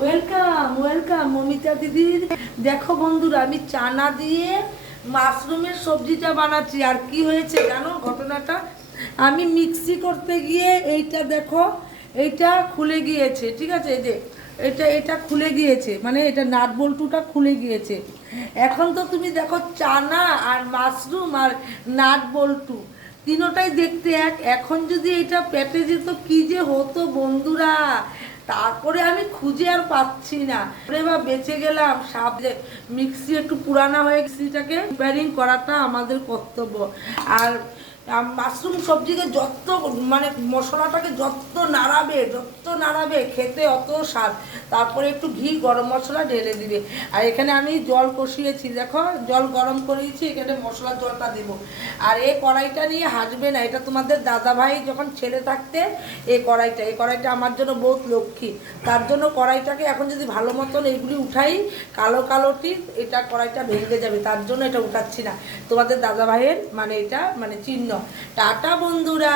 Welcome welcome Momita দিদির। দেখো বন্ধুরা, আমি চানা দিয়ে মাশরুমের সবজিটা বানাচ্ছি। আর কি হয়েছে জানো ঘটনাটা? আমি মিক্সি করতে গিয়ে এইটা দেখো, এইটা খুলে গিয়েছে। ঠিক আছে, এই যে এটা এটা খুলে গিয়েছে, মানে এটা নাট বল্টুটা খুলে গিয়েছে। এখন তো তুমি দেখো, চানা আর মাশরুম আর নাট বল্টু তিনোটাই দেখতে এক। এখন যদি এটা পেটে যেত কি যে হতো বন্ধুরা! তারপরে আমি খুঁজে আর পাচ্ছি না, বা বেঁচে গেলাম। সাবজে মিক্সি একটু পুরানা হয়ে, মিক্সিটাকে রিপেয়ারিং করাটা আমাদের কর্তব্য। আর মাশরুম সবজিকে যত মানে মশলাটাকে যত নাড়াবে খেতে অত স্বাদ। তারপরে একটু ঘি গরম মশলা ঢেলে দিবে। আর এখানে আমি জল কষিয়েছি, দেখো জল গরম করিয়েছি, এখানে মশলার জলটা দেবো। আর এই কড়াইটা নিয়ে হাসবে না, এটা তোমাদের দাদাভাই যখন ছেলে থাকতে এই কড়াইটা আমার জন্য বহুত লক্ষ্মী। তার জন্য কড়াইটাকে এখন যদি ভালো মতন এইগুলি উঠাই, কালো কালোটি এটা কড়াইটা ভেঙে যাবে, তার জন্য এটা উঠাচ্ছি না। তোমাদের দাদাভাইয়ের মানে এটা মানে চিহ্ন। টাটা বন্ধুরা।